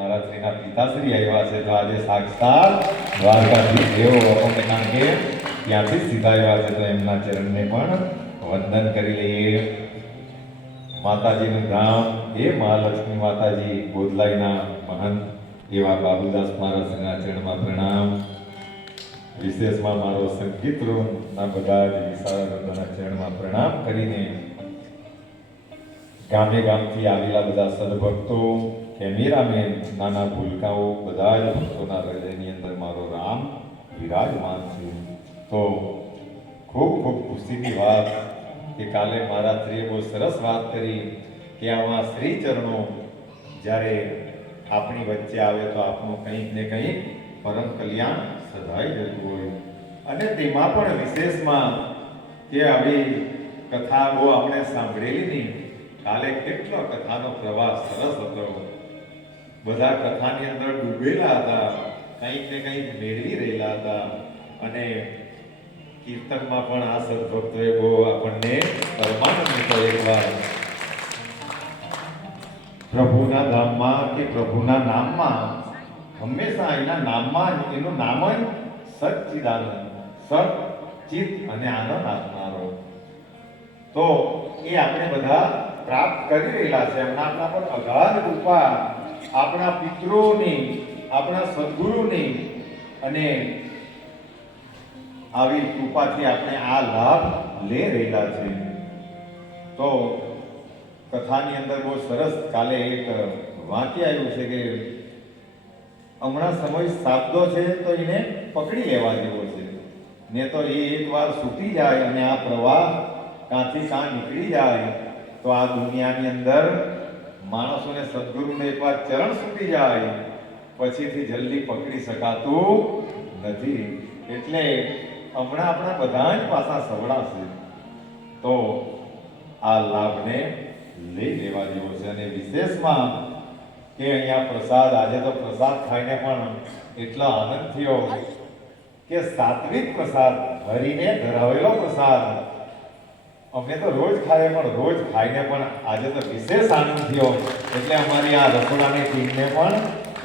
મારા પિતાશ્રી આવ્યા છે. તો આજે સાક્ષાત દ્વારકાથી દેવો કારણ કે ત્યાંથી સીધા આવ્યા છે. તો એમના ચરણને પણ વંદન કરી લઈએ. માતાજીનું ધામ એ મહાલક્ષ્મી માતાજી બોધલાઈના મહંત એવા બાબુદાસ મહારાજના ચરણમાં પ્રણામ. વિશેષમાં મારો સંગીત રૂમના બધા જ વિશાળાનંદના ચરણમાં પ્રણામ કરીને ગામે ગામથી આવેલા બધા સદભક્તો કેમેરામેન નાના ભૂલકાઓ બધા જ ભક્તોના હૃદયની અંદર મારો રામ વિરાજમાન છે. તો ખૂબ ખૂબ ખુશીની વાત કે કાલે મારા સ્ત્રીએ બહુ સરસ વાત કરી કે આવા શ્રી જ્યારે આપણી વચ્ચે આવે તો આપણું કંઈક ને કંઈક પરમ કલ્યાણ સધાઈ જતું હોય. અને તેમાં પણ વિશેષમાં કે આવી કથા બહુ આપણે સાંભળેલી નહીં. કાલે કેટલો કથાનો પ્રવાસ સરસ હતો. બધા કથાની અંદર ડૂબેલા હતા, કંઈક ને કંઈક મેળવી રહેલા હતા અને કીર્તનમાં પણ આ સદભક્તોએ બહુ આપણને પરમાનંદ એકવાર. પ્રભુના ધામમાં કે પ્રભુના નામમાં, હંમેશા એના નામમાં એનું નામ જ સચ્ચિદાનંદ સત ચિત્ત અને આનંદ આપનારો. તો એ આપણે બધા પ્રાપ્ત કરી રહેલા છે એમના આપણા પર અગાધ કૃપા આપણા પિતૃઓની, આપણા સદગુરુને અને આવી કૃપાથી આપણે આ લાભ લઈ રહેલા છે. તો કથાની અંદર બહુ સરસ કાલે એક વાંચી આવ્યું છે કે હમણાં સમય સાબદો છે તો એને પકડી લેવા જેવો છે. ને તો એ એકવાર સૂતી જાય અને આ પ્રવાહ કાંથી કાં નીકળી જાય. તો આ દુનિયાની અંદર માણસોને સદગુરુને એકવાર ચરણ સુધી જાય, પછીથી જલ્દી પકડી શકાતું નથી. એટલે હમણાં આપણા બધા જ પાસા સવડાશે. તો આ લાભને લઈ લેવા જેવો છે. અને વિશેષમાં કે અહીંયા પ્રસાદ, આજે તો પ્રસાદ ખાઈને પણ એટલો આનંદ થયો કે સાત્વિક પ્રસાદ, હરીને ધરાવેલો પ્રસાદ અમે તો રોજ ખાઈએ પણ રોજ ખાઈને પણ આજે તો વિશેષ આનંદ થયો. એટલે અમારી આ રસોડાની ટીમને પણ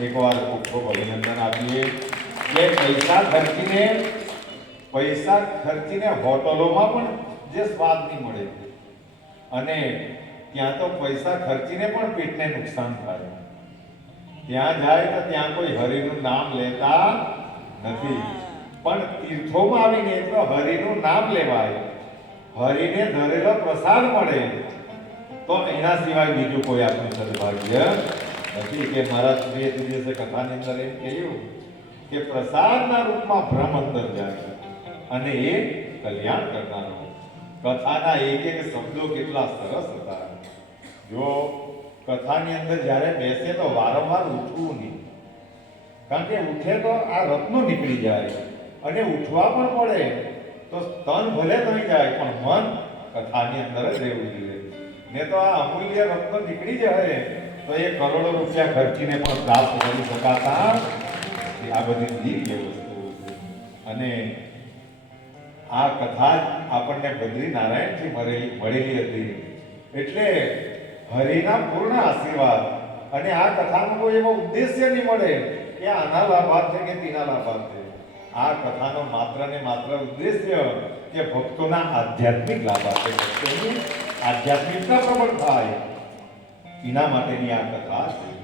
એકવાર ખૂબ ખૂબ અભિનંદન આપીએ. કે પૈસા ખર્ચીને પૈસા ખર્ચીને હોટલોમાં પણ જે સ્વાદ નહીં મળે. અને ત્યાં તો પૈસા ખર્ચીને પણ પેટને નુકસાન થાય. ત્યાં જાય તો ત્યાં કોઈ હરિનું નામ લેતા નથી. પણ તીર્થોમાં આવીને તો હરિનું નામ લેવાય હરિને ધરેલો પ્રસાદ મળે. તો એના સિવાય બીજું કોઈ આપણું સદભાગ્ય નથી કે મારા શ્રી દિવસે કથાની અંદર એમ કહ્યું કે પ્રસાદના રૂપમાં ભ્રમ અંદર જાય અને એ કલ્યાણ કરનારો. કથાના એક એક શબ્દો કેટલા સરસ હતા. જો કથાની અંદર જ્યારે બેસે તો વારંવાર ઉઠવું નહીં. કારણ કે ઉઠે તો આ રત્નો નીકળી જાય અને ઉઠવા પણ પડે તન ભલે થઈ જાય પણ મન કથાની અંદર જ રહેવું જોઈએ. ને તો આ અમૂલ્ય રત્ન નીકળી જાય, તો એ કરોડો રૂપિયા ખર્ચીને પણ પ્રાપ્ત કરી શકાતા આ બધી દિવ્ય વસ્તુ અને આ કથા જ આપણને બદ્રીનારાયણથી મળેલી મળેલી હતી. એટલે હરિના પૂર્ણ આશીર્વાદ. અને આ કથાનો કોઈ એવો ઉદ્દેશ્ય નહીં મળે કે આના લાભાર્થ છે કે તેના લાભાર્થ. છે આ કથાનો માત્ર ને માત્ર ઉદ્દેશ્ય કે ભક્તોના આધ્યાત્મિક લાભ આપે ભક્તોની આધ્યાત્મિકતા પ્રબળ થાય. એના માટેની આ કથા છે.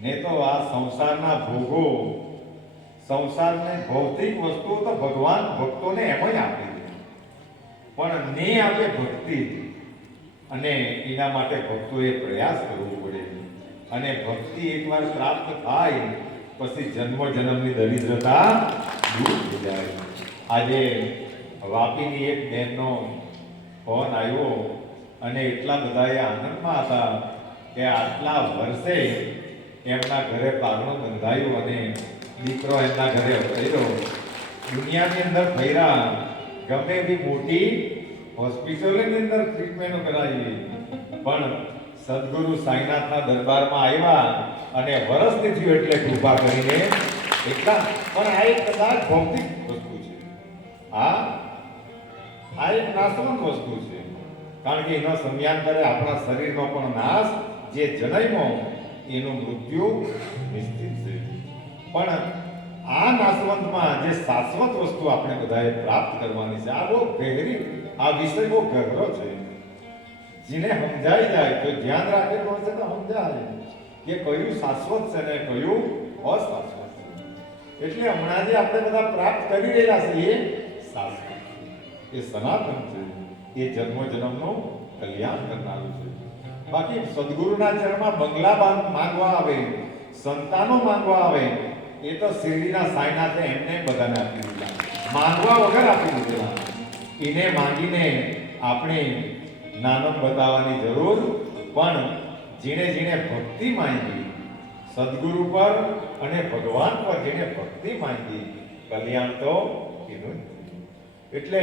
ને તો આ સંસારના ભોગો, સંસારને ભૌતિક વસ્તુઓ તો ભગવાન ભક્તોને એમ જ આપે પણ ને આપે ભક્તિ અને એના માટે ભક્તોએ પ્રયાસ કરવો પડે. અને ભક્તિ એકવાર પ્રાપ્ત થાય પછી જન્મ જન્મની દરિદ્રતા દૂર થઈ જાય. આજે વાપીની એક બહેનનો ફોન આવ્યો અને એટલા બધા એ આનંદમાં હતા કે આટલા વર્ષે એમના ઘરે પારણો બંધાયું અને દીકરો એમના ઘરે ઉતર્યો દુનિયાની અંદર ફર્યા, ગમે એવી મોટી હોસ્પિટલોની અંદર ટ્રીટમેન્ટ કરાવી. પણ સદગુરુ સાંઈનાથના દરબારમાં આવ્યા અને વરસ નથી થયું એટલે કૃપા કરીને એટલા પણ આ એક કદાચ ભૌતિક વસ્તુ છે. આ આ એક નાશવંત વસ્તુ છે. કારણ કે એના સમયાંતરે આપણા શરીરનો પણ નાશ જે જનયમો એનું મૃત્યુ નિશ્ચિત છે. પણ આ નાશવંતમાં જે શાશ્વત વસ્તુ આપણે બધાએ પ્રાપ્ત કરવાની છે, આ બહુ ગહેરી આ વિષય બહુ ગહેરો છે. જેને સમજાઈ જાય તો ધ્યાન રાખેલું હશે તો સમજાય કે કયું શાશ્વત છે ને કયું અશાશ્વત છે. એટલે હમણાં જે આપણે બધા પ્રાપ્ત કરી રહેલા છે એ શાશ્વત. છે એ સનાતન છે. એ જન્મ જન્મનું કલ્યાણ કરનારું છે. બાકી સદગુરુના ચરણમાં બંગલા માંગવા આવે, સંતાનો માંગવા આવે, એ તો શિરડીના સાંઈનાથે એમને બધાને આપી દીધા. માંગવા વગર આપી દીધેલા. એને માંગીને આપણે નાનમ બતાવવાની જરૂર, પણ જીણે જીણે ભક્તિ માંગી, સદગુરુ પર અને ભગવાન પર જીણે ભક્તિ માંગી, કલ્યાણ તો કીધું એટલે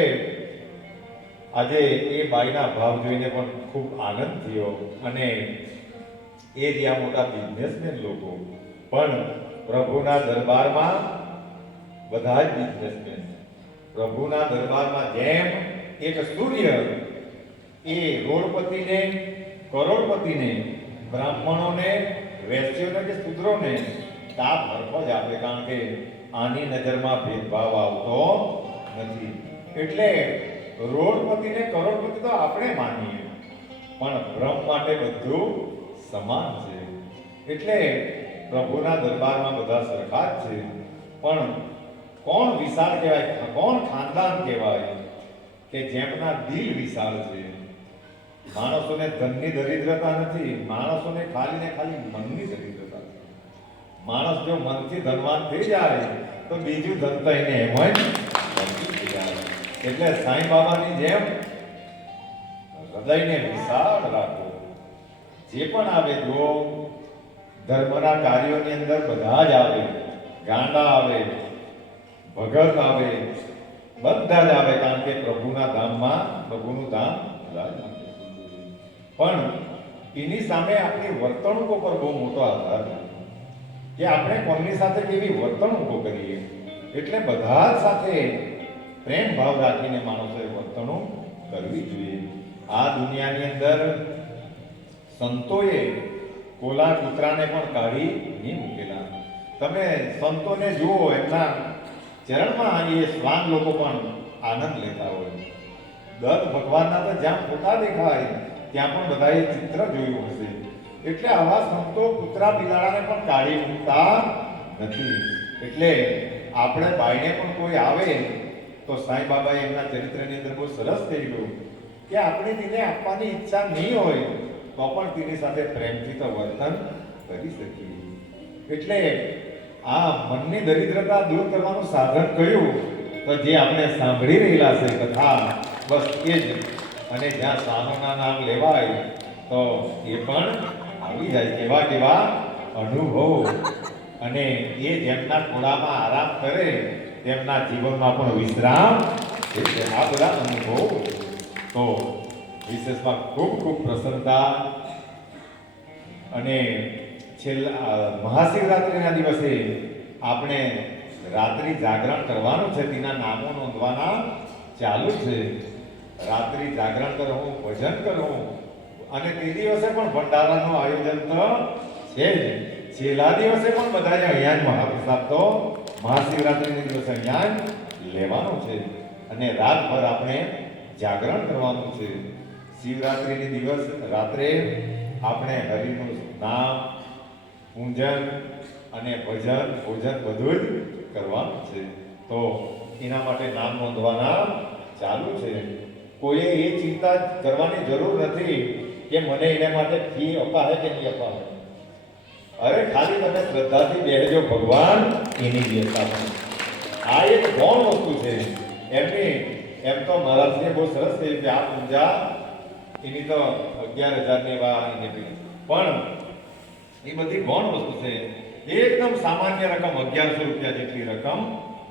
આજે એ બાઈના ભાવ જોઈને પણ ખૂબ આનંદ થયો અને એ રહ્યા મોટા બિઝનેસમેન લોકો. પણ પ્રભુના દરબારમાં બધા જ બિઝનેસમેન પ્રભુના દરબારમાં જેમ એક સૂર્ય એ રોડપતિને કરોડપતિને, બ્રાહ્મણોને, વૈશ્યોને કે શૂદ્રોને તાપ હરફ જ આપે કારણ કે આની નજરમાં ભેદભાવ આવતો નથી. એટલે રોડપતિને કરોડપતિ તો આપણે માનીએ, પણ બ્રહ્મ માટે બધું સમાન છે. એટલે પ્રભુના દરબારમાં બધા સરખા જ છે. પણ કોણ વિશાળ કહેવાય? કોણ ખાનદાન કહેવાય? કે જેમના દિલ વિશાળ છે. માણસોને ધનની દરિદ્રતા નથી, માણસોને ખાલી ને ખાલી મનની દરિદ્રતા છે. માણસ જો મનથી ધનવાન થઈ જાય, તો બીજું ધન તો એને એમ જ એટલે સાંઈ બાબાની જેમ હૃદયને વિશાળ રાખો. જે પણ આવે જો ધર્મના કાર્યોની અંદર બધા જ આવે. ગાંડા આવે, ભગત આવે, બધા જ આવે, કારણ કે પ્રભુના ધામમાં પ્રભુનું ધામ બધા. પણ એની સામે આપણી વર્તણૂકો પર બહુ મોટો આધાર કે આપણે કોની સાથે કેવી વર્તણૂકો કરીએ? એટલે બધા સાથે પ્રેમ ભાવ રાખીને માણસોએ વર્તણૂક કરવી જોઈએ. આ દુનિયાની અંદર સંતોએ કોલા કૂતરાને પણ કાઢી નહીં મૂકેલા. તમે સંતોને જુઓ, એમના ચરણમાં એ શ્વાન લોકો પણ આનંદ લેતા હોય. દર ભગવાનના તો જ્યાં પોતા દેખાય ત્યાં પણ બધાએ ચિત્ર જોયું હશે. એટલે આવા સંતો કૂતરા બિલાડાને પણ કાઢી મૂકતા નથી. એટલે આપણે બાઈને પણ કોઈ આવે તો સાંઈ બાબાએ એમના ચરિત્રની અંદર બહુ સરસ કહેલું કે આપણે તેને આપવાની ઈચ્છા નહીં હોય તો પણ તેની સાથે પ્રેમથી તો વર્તન કરી શકીએ. એટલે આ મનની દરિદ્રતા દૂર કરવાનું સાધન કયું? તો જે આપણે સાંભળી રહેલા છે કથા, બસ એ જ. અને જ્યાં સાધુના નામ લેવાય, તો એ પણ આવી જાય કેવા કેવા અનુભવ. અને એ જેમના ખોળામાં આરામ કરે, તેમના જીવનમાં પણ વિશ્રામ એટલે આ બધા અનુભવો. તો વિશેષમાં ખૂબ ખૂબ પ્રસન્નતા. અને છેલ્લા મહાશિવરાત્રિના દિવસે આપણે રાત્રિ જાગરણ કરવાનું છે. તેના નામો નોંધવાના ચાલુ છે. રાત્રિ જાગરણ કરવું ભજન કરવું અને તે દિવસે પણ ભંડારાનું આયોજન તો છે જ. છેલ્લા દિવસે પણ બધાને અહીંયા જ મહાપ્રસાદ તો મહાશિવરાત્રિના દિવસે અહીંયા જ લેવાનો છે. અને રાતભર આપણે જાગરણ કરવાનું છે. શિવરાત્રિની દિવસ રાત્રે આપણે હરિનું નામ, પૂજન અને ભજન, ભોજન બધું જ કરવાનું છે. તો એના માટે નામ નોંધવાના ચાલુ છે. કોઈએ એ ચિંતા કરવાની જરૂર નથી કે મને એના માટે ફી અપાવે કે નહીં અપાવે. અરે ખાલી તમે શ્રદ્ધાથી બેહજો ભગવાન, એની વ્યવસ્થા આ એક ગૌણ વસ્તુ છે. એમની, એમ તો મહારાજને બહુ સરસ થઈ કે આ પૂજા એની તો અગિયાર હજારની એની પણ એ બધી ગૌણ વસ્તુ છે. એકદમ સામાન્ય રકમ, અગિયારસો રૂપિયા જેટલી રકમ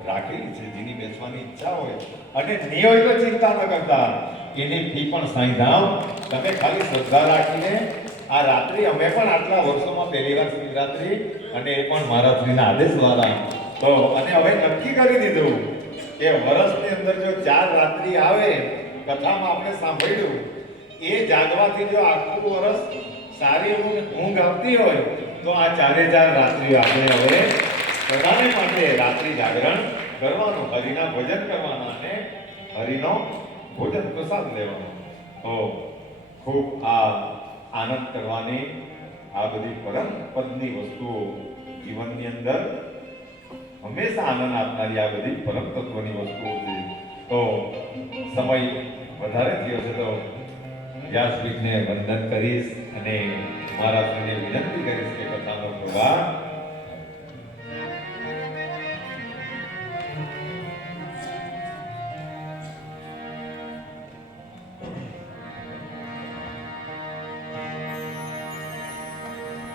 રાખેલી છે જેની બેસવાની ઈચ્છા હોય. અને નહીં હોય તો ચિંતા ન કરતા. એની ફી પણ સાંઈધામ તમે ખાલી શ્રદ્ધા રાખીને આ રાત્રિ, અમે પણ આટલા વર્ષોમાં પહેલી વાર શિવરાત્રિ અને એ પણ મહારાજશ્રીના આદેશ દ્વારા. તો, અને હવે નક્કી કરી દીધું કે વર્ષની અંદર જો ચાર રાત્રિ આવે, કથામાં આપણે સાંભળ્યું, એ જાગવાથી જો આખું વર્ષ સારી ઊંઘ આવતી હોય, તો આ ચારે ચાર રાત્રિ આપણે હવે બધાને માટે રાત્રિ જાગરણ કરવાનું, હરિના ભજન કરવાના અને હરિનો ભોજન પ્રસાદ લેવાનો. તો ખૂબ આ આનંદ કરવાની આ બધી પરમ પદની વસ્તુઓ જીવનની અંદર હંમેશા આનંદ આપનારી આ બધી પરમ તત્વની વસ્તુઓ છે. તો સમય વધારે થયો છે તો વ્યાસપીઠને વંદન કરીશ અને મહારાજને વિનંતી કરીશ કે કથાનો પ્રવાહ